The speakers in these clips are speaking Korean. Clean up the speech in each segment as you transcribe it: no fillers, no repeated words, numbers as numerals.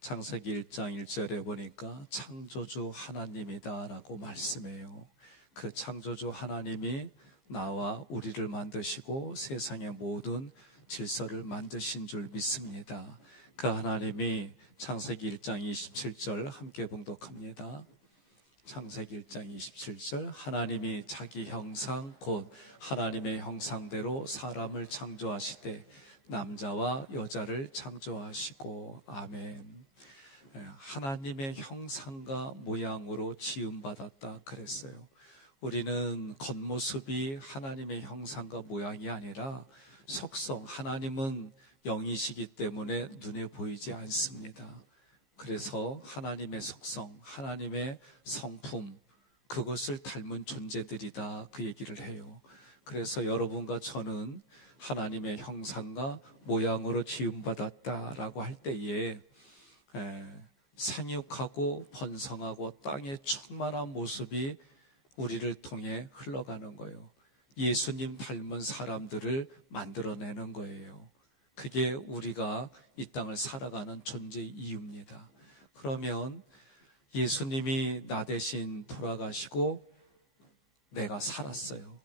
창세기 1장 1절에 보니까 창조주 하나님이다 라고 말씀해요. 그 창조주 하나님이 나와 우리를 만드시고 세상의 모든 질서를 만드신 줄 믿습니다. 그 하나님이 창세기 1장 27절 함께 봉독합니다. 창세기 1장 27절 하나님이 자기 형상 곧 하나님의 형상대로 사람을 창조하시되 남자와 여자를 창조하시고 아멘. 하나님의 형상과 모양으로 지음받았다 그랬어요. 우리는 겉모습이 하나님의 형상과 모양이 아니라 속성, 하나님은 영이시기 때문에 눈에 보이지 않습니다. 그래서 하나님의 속성, 하나님의 성품, 그것을 닮은 존재들이다 그 얘기를 해요. 그래서 여러분과 저는 하나님의 형상과 모양으로 지음받았다라고 할 때에 생육하고 번성하고 땅에 충만한 모습이 우리를 통해 흘러가는 거예요. 예수님 닮은 사람들을 만들어내는 거예요. 그게 우리가 이 땅을 살아가는 존재의 이유입니다. 그러면 예수님이 나 대신 돌아가시고 내가 살았어요.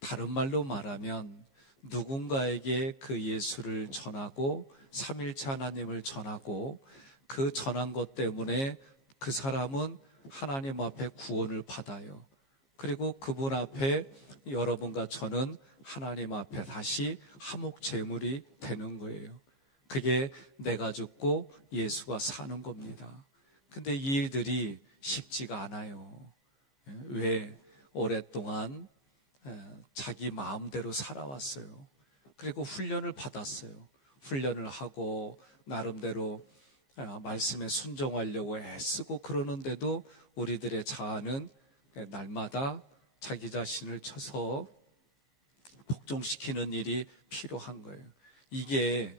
다른 말로 말하면 누군가에게 그 예수를 전하고 삼일체 하나님을 전하고 그 전한 것 때문에 그 사람은 하나님 앞에 구원을 받아요. 그리고 그분 앞에 여러분과 저는 하나님 앞에 다시 화목제물이 되는 거예요. 그게 내가 죽고 예수가 사는 겁니다. 근데 이 일들이 쉽지가 않아요. 왜? 오랫동안 자기 마음대로 살아왔어요. 그리고 훈련을 받았어요. 훈련을 하고 나름대로 말씀에 순종하려고 애쓰고 그러는데도 우리들의 자아는 날마다 자기 자신을 쳐서 복종시키는 일이 필요한 거예요. 이게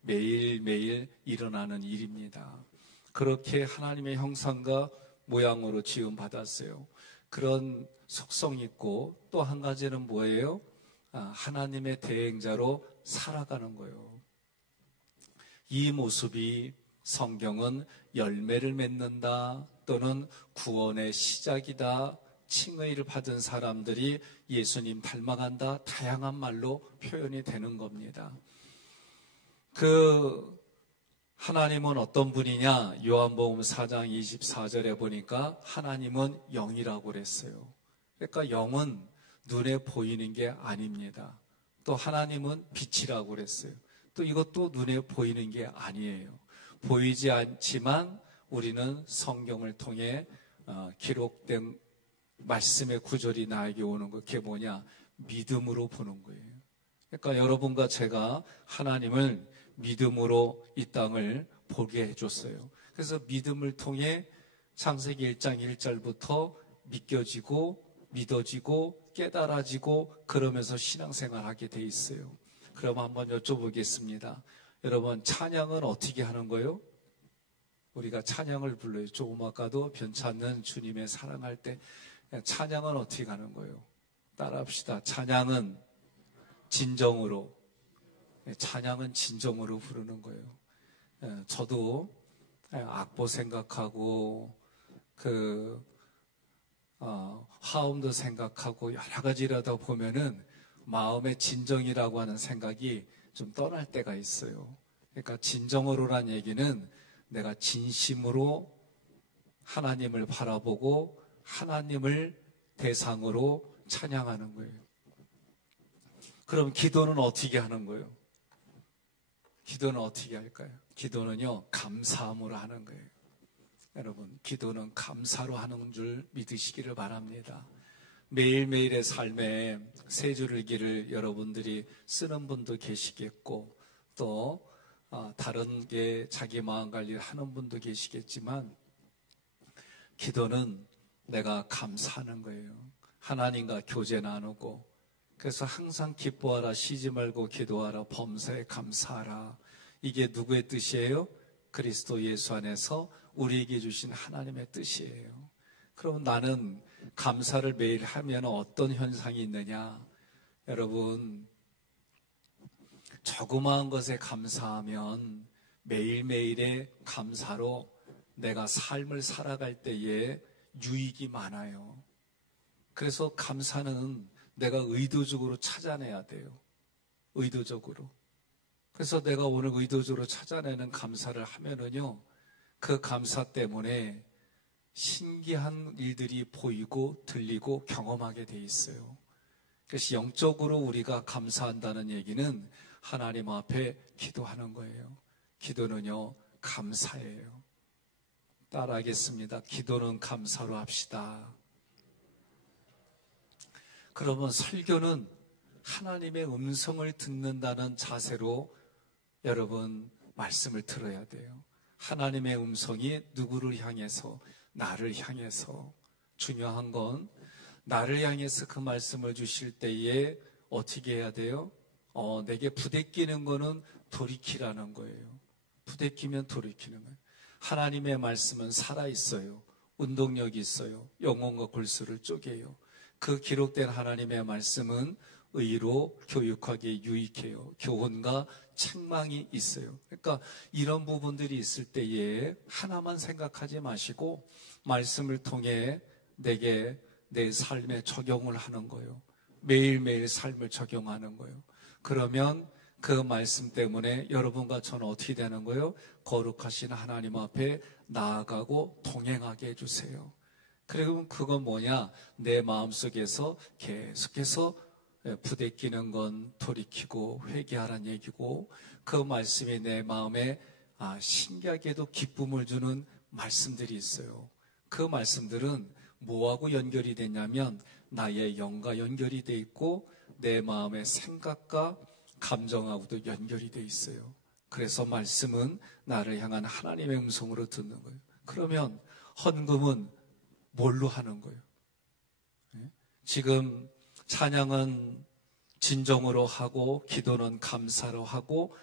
매일매일 일어나는 일입니다. 그렇게 하나님의 형상과 모양으로 지음받았어요. 그런 속성이 있고 또 한 가지는 뭐예요? 하나님의 대행자로 살아가는 거예요. 이 모습이 성경은 열매를 맺는다 또는 구원의 시작이다, 칭의를 받은 사람들이 예수님 닮아간다, 다양한 말로 표현이 되는 겁니다. 하나님은 어떤 분이냐? 요한복음 4장 24절에 보니까 하나님은 영이라고 그랬어요. 그러니까 영은 눈에 보이는 게 아닙니다. 또 하나님은 빛이라고 그랬어요. 또 이것도 눈에 보이는 게 아니에요. 보이지 않지만 우리는 성경을 통해 기록된 말씀의 구절이 나에게 오는 거, 그게 뭐냐? 믿음으로 보는 거예요. 그러니까 여러분과 제가 하나님을 믿음으로 이 땅을 보게 해줬어요. 그래서 믿음을 통해 창세기 1장 1절부터 믿겨지고 믿어지고 깨달아지고 그러면서 신앙생활하게 돼 있어요. 그럼 한번 여쭤보겠습니다. 여러분, 찬양은 어떻게 하는 거예요? 우리가 찬양을 불러요. 조금 아까도 변찮는 주님의 사랑할 때 찬양은 어떻게 하는 거예요? 따라합시다. 찬양은 진정으로, 찬양은 진정으로 부르는 거예요. 저도 악보 생각하고 화음도 생각하고 여러 가지 일하다 보면은 마음의 진정이라고 하는 생각이 좀 떠날 때가 있어요. 그러니까 진정으로란 얘기는 내가 진심으로 하나님을 바라보고 하나님을 대상으로 찬양하는 거예요. 그럼 기도는 어떻게 하는 거예요? 기도는 어떻게 할까요? 기도는요, 감사함으로 하는 거예요. 여러분, 기도는 감사로 하는 줄 믿으시기를 바랍니다. 매일매일의 삶에 세 줄기를 여러분들이 쓰는 분도 계시겠고 또 다른 게 자기 마음 관리를 하는 분도 계시겠지만 기도는 내가 감사하는 거예요. 하나님과 교제 나누고 그래서 항상 기뻐하라, 쉬지 말고 기도하라, 범사에 감사하라. 이게 누구의 뜻이에요? 그리스도 예수 안에서 우리에게 주신 하나님의 뜻이에요. 그럼 나는 감사를 매일 하면 어떤 현상이 있느냐? 여러분, 조그마한 것에 감사하면 매일매일의 감사로 내가 삶을 살아갈 때에 유익이 많아요. 그래서 감사는 내가 의도적으로 찾아내야 돼요. 의도적으로. 그래서 내가 오늘 의도적으로 찾아내는 감사를 하면은요, 그 감사 때문에 신기한 일들이 보이고 들리고 경험하게 돼 있어요. 그래서 영적으로 우리가 감사한다는 얘기는 하나님 앞에 기도하는 거예요. 기도는요, 감사예요. 따라하겠습니다. 기도는 감사로 합시다. 그러면 설교는 하나님의 음성을 듣는다는 자세로 여러분 말씀을 들어야 돼요. 하나님의 음성이 누구를 향해서? 나를 향해서. 중요한 건 나를 향해서 그 말씀을 주실 때에 어떻게 해야 돼요? 내게 부대끼는 거는 돌이키라는 거예요. 부대끼면 돌이키는 거예요. 하나님의 말씀은 살아있어요. 운동력이 있어요. 영혼과 골수를 쪼개요. 그 기록된 하나님의 말씀은 의로 교육하기에 유익해요. 교훈과 책망이 있어요. 그러니까 이런 부분들이 있을 때에 하나만 생각하지 마시고 말씀을 통해 내게 내 삶에 적용을 하는 거예요. 매일매일 삶을 적용하는 거예요. 그러면 그 말씀 때문에 여러분과 저는 어떻게 되는 거예요? 거룩하신 하나님 앞에 나아가고 동행하게 해주세요. 그리고 그건 뭐냐? 내 마음속에서 계속해서 부대끼는 건 돌이키고 회개하라는 얘기고, 그 말씀이 내 마음에 신기하게도 기쁨을 주는 말씀들이 있어요. 그 말씀들은 뭐하고 연결이 되냐면 나의 영과 연결이 돼 있고 내 마음의 생각과 감정하고도 연결이 돼 있어요. 그래서 말씀은 나를 향한 하나님의 음성으로 듣는 거예요. 그러면 헌금은 뭘로 하는 거예요? 지금 찬양은 진정으로 하고 기도는 감사로 하고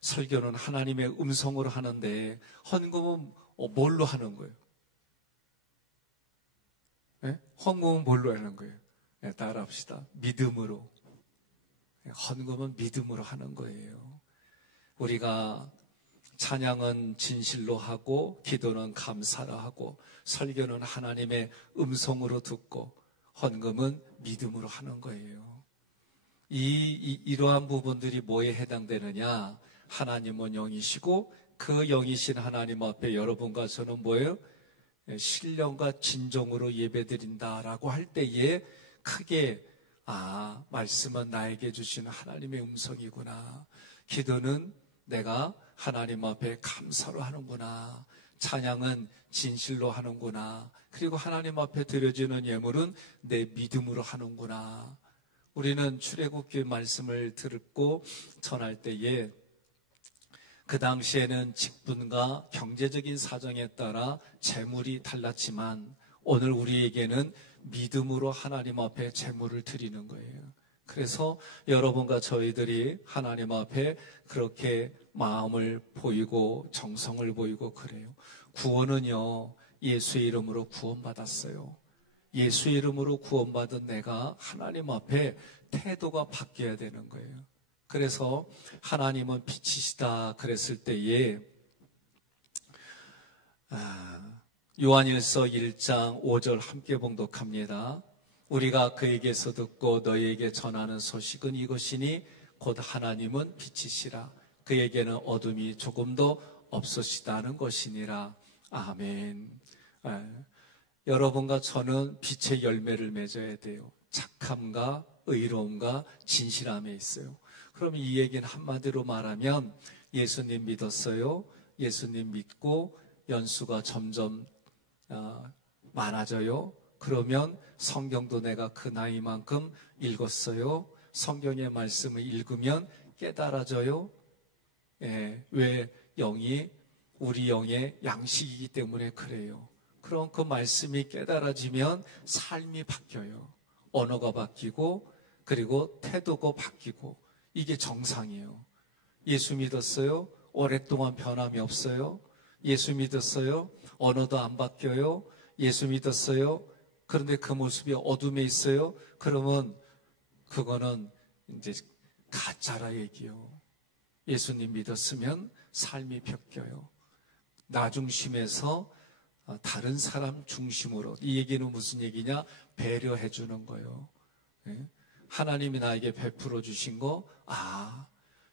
설교는 하나님의 음성으로 하는데 헌금은 뭘로 하는 거예요? 헌금은 뭘로 하는 거예요? 따라합시다. 믿음으로. 헌금은 믿음으로 하는 거예요. 우리가 찬양은 진실로 하고 기도는 감사로 하고 설교는 하나님의 음성으로 듣고 헌금은 믿음으로 하는 거예요. 이러한 부분들이 뭐에 해당되느냐? 하나님은 영이시고 그 영이신 하나님 앞에 여러분과 저는 뭐예요? 신령과 진정으로 예배드린다라고 할 때에 크게 말씀은 나에게 주시는 하나님의 음성이구나. 기도는 내가 하나님 앞에 감사로 하는구나. 찬양은 진실로 하는구나. 그리고 하나님 앞에 드려지는 예물은 내 믿음으로 하는구나. 우리는 출애굽기 말씀을 듣고 전할 때에 그 당시에는 직분과 경제적인 사정에 따라 재물이 달랐지만 오늘 우리에게는 믿음으로 하나님 앞에 재물을 드리는 거예요. 그래서 여러분과 저희들이 하나님 앞에 그렇게 마음을 보이고 정성을 보이고 그래요. 구원은요, 예수의 이름으로 구원받았어요. 예수의 이름으로 구원받은 내가 하나님 앞에 태도가 바뀌어야 되는 거예요. 그래서 하나님은 빛이시다 그랬을 때에 요한일서 1장 5절 함께 봉독합니다. 우리가 그에게서 듣고 너희에게 전하는 소식은 이것이니 곧 하나님은 빛이시라. 그에게는 어둠이 조금도 없으시다는 것이니라. 아멘. 여러분과 저는 빛의 열매를 맺어야 돼요. 착함과 의로움과 진실함에 있어요. 그럼 이 얘기는 한마디로 말하면 예수님 믿었어요. 예수님 믿고 연수가 점점 많아져요. 그러면 성경도 내가 그 나이만큼 읽었어요. 성경의 말씀을 읽으면 깨달아져요. 왜? 영이 우리 영의 양식이기 때문에 그래요. 그럼 그 말씀이 깨달아지면 삶이 바뀌어요. 언어가 바뀌고 그리고 태도가 바뀌고 이게 정상이에요. 예수 믿었어요? 오랫동안 변함이 없어요? 예수 믿었어요? 언어도 안 바뀌어요? 예수 믿었어요? 그런데 그 모습이 어둠에 있어요? 그러면 그거는 이제 가짜라 얘기요. 예수님 믿었으면 삶이 바뀌어요. 나 중심에서 다른 사람 중심으로. 이 얘기는 무슨 얘기냐? 배려해 주는 거예요. 하나님이 나에게 베풀어 주신 거,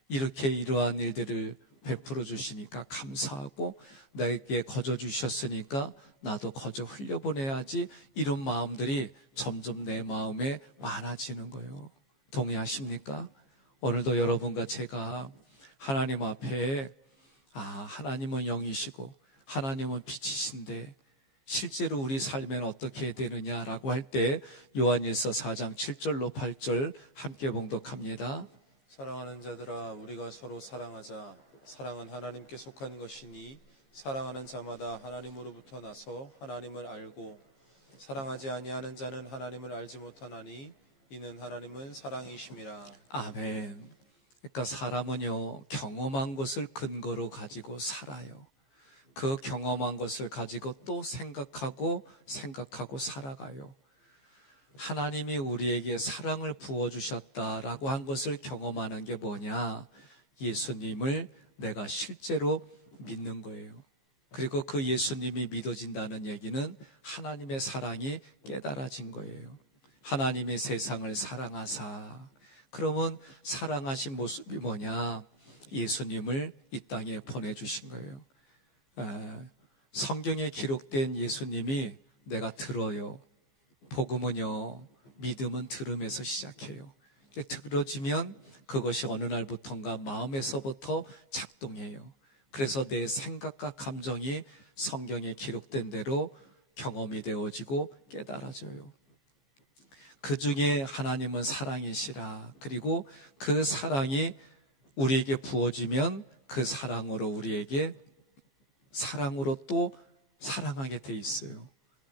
이렇게 이러한 일들을 베풀어 주시니까 감사하고, 나에게 거저 주셨으니까 나도 거저 흘려보내야지, 이런 마음들이 점점 내 마음에 많아지는 거예요. 동의하십니까? 오늘도 여러분과 제가 하나님 앞에 하나님은 영이시고 하나님은 빛이신데 실제로 우리 삶에는 어떻게 되느냐라고 할 때 요한일서 4장 7절로 8절 함께 봉독합니다. 사랑하는 자들아, 우리가 서로 사랑하자. 사랑은 하나님께 속한 것이니 사랑하는 자마다 하나님으로부터 나서 하나님을 알고, 사랑하지 아니하는 자는 하나님을 알지 못하나니 이는 하나님은 사랑이심이라. 아멘. 그러니까 사람은요, 경험한 것을 근거로 가지고 살아요. 그 경험한 것을 가지고 또 생각하고 살아가요. 하나님이 우리에게 사랑을 부어주셨다라고 한 것을 경험하는 게 뭐냐? 예수님을 내가 실제로 믿는 거예요. 그리고 그 예수님이 믿어진다는 얘기는 하나님의 사랑이 깨달아진 거예요. 하나님의 세상을 사랑하사. 그러면 사랑하신 모습이 뭐냐? 예수님을 이 땅에 보내주신 거예요. 성경에 기록된 예수님이 내가 들어요. 복음은요, 믿음은 들음에서 시작해요. 들어지면 그것이 어느 날부터인가 마음에서부터 작동해요. 그래서 내 생각과 감정이 성경에 기록된 대로 경험이 되어지고 깨달아져요. 그 중에 하나님은 사랑이시라. 그리고 그 사랑이 우리에게 부어지면 그 사랑으로 우리에게 사랑으로 또 사랑하게 돼 있어요.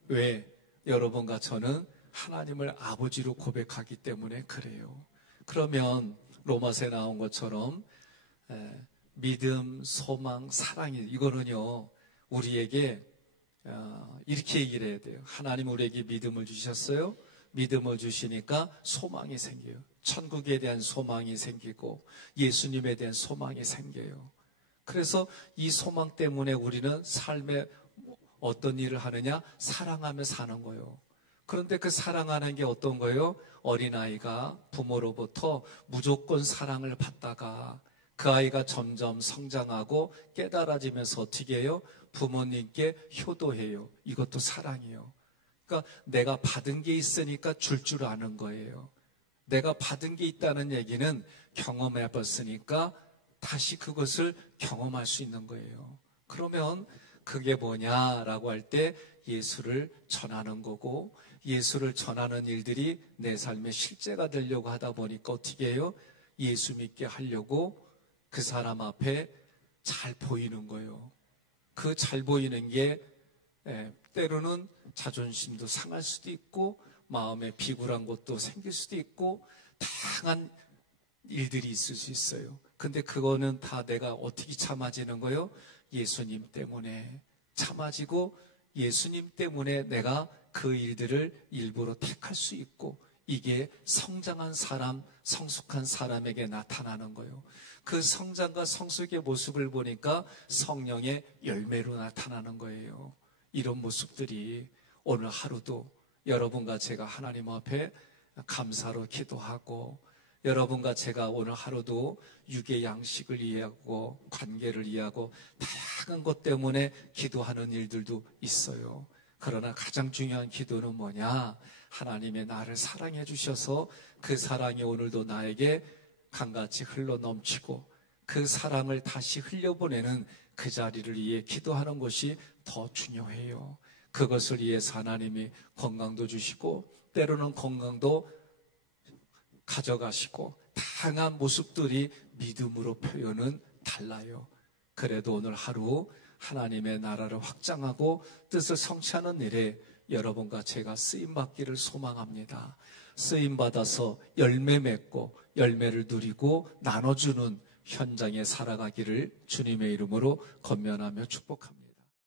왜? 여러분과 저는 하나님을 아버지로 고백하기 때문에 그래요. 그러면 로마서에 나온 것처럼 믿음, 소망, 사랑이, 이거는요 우리에게 이렇게 얘기를 해야 돼요. 하나님 우리에게 믿음을 주셨어요. 믿음을 주시니까 소망이 생겨요. 천국에 대한 소망이 생기고 예수님에 대한 소망이 생겨요. 그래서 이 소망 때문에 우리는 삶에 어떤 일을 하느냐? 사랑하며 사는 거예요. 그런데 그 사랑하는 게 어떤 거예요? 어린아이가 부모로부터 무조건 사랑을 받다가 그 아이가 점점 성장하고 깨달아지면서 어떻게 해요? 부모님께 효도해요. 이것도 사랑이에요. 그러니까 내가 받은 게 있으니까 줄 줄 아는 거예요. 내가 받은 게 있다는 얘기는 경험해 봤으니까 다시 그것을 경험할 수 있는 거예요. 그러면 그게 뭐냐라고 할 때 예수를 전하는 거고, 예수를 전하는 일들이 내 삶의 실제가 되려고 하다 보니까 어떻게 해요? 예수 믿게 하려고 그 사람 앞에 잘 보이는 거예요. 그 잘 보이는 게 때로는 자존심도 상할 수도 있고 마음에 비굴한 것도 생길 수도 있고 다양한 일들이 있을 수 있어요. 근데 그거는 다 내가 어떻게 참아지는 거예요? 예수님 때문에 참아지고 예수님 때문에 내가 그 일들을 일부러 택할 수 있고, 이게 성장한 사람, 성숙한 사람에게 나타나는 거예요. 그 성장과 성숙의 모습을 보니까 성령의 열매로 나타나는 거예요. 이런 모습들이 오늘 하루도 여러분과 제가 하나님 앞에 감사로 기도하고, 여러분과 제가 오늘 하루도 육의 양식을 이해하고 관계를 이해하고 다양한 것 때문에 기도하는 일들도 있어요. 그러나 가장 중요한 기도는 뭐냐? 하나님의 나를 사랑해 주셔서 그 사랑이 오늘도 나에게 강같이 흘러 넘치고 그 사랑을 다시 흘려보내는 그 자리를 위해 기도하는 것이 더 중요해요. 그것을 위해서 하나님이 건강도 주시고 때로는 건강도 가져가시고 다양한 모습들이 믿음으로 표현은 달라요. 그래도 오늘 하루 하나님의 나라를 확장하고 뜻을 성취하는 일에 여러분과 제가 쓰임받기를 소망합니다. 쓰임받아서 열매 맺고 열매를 누리고 나눠주는 현장에 살아가기를 주님의 이름으로 권면하며 축복합니다.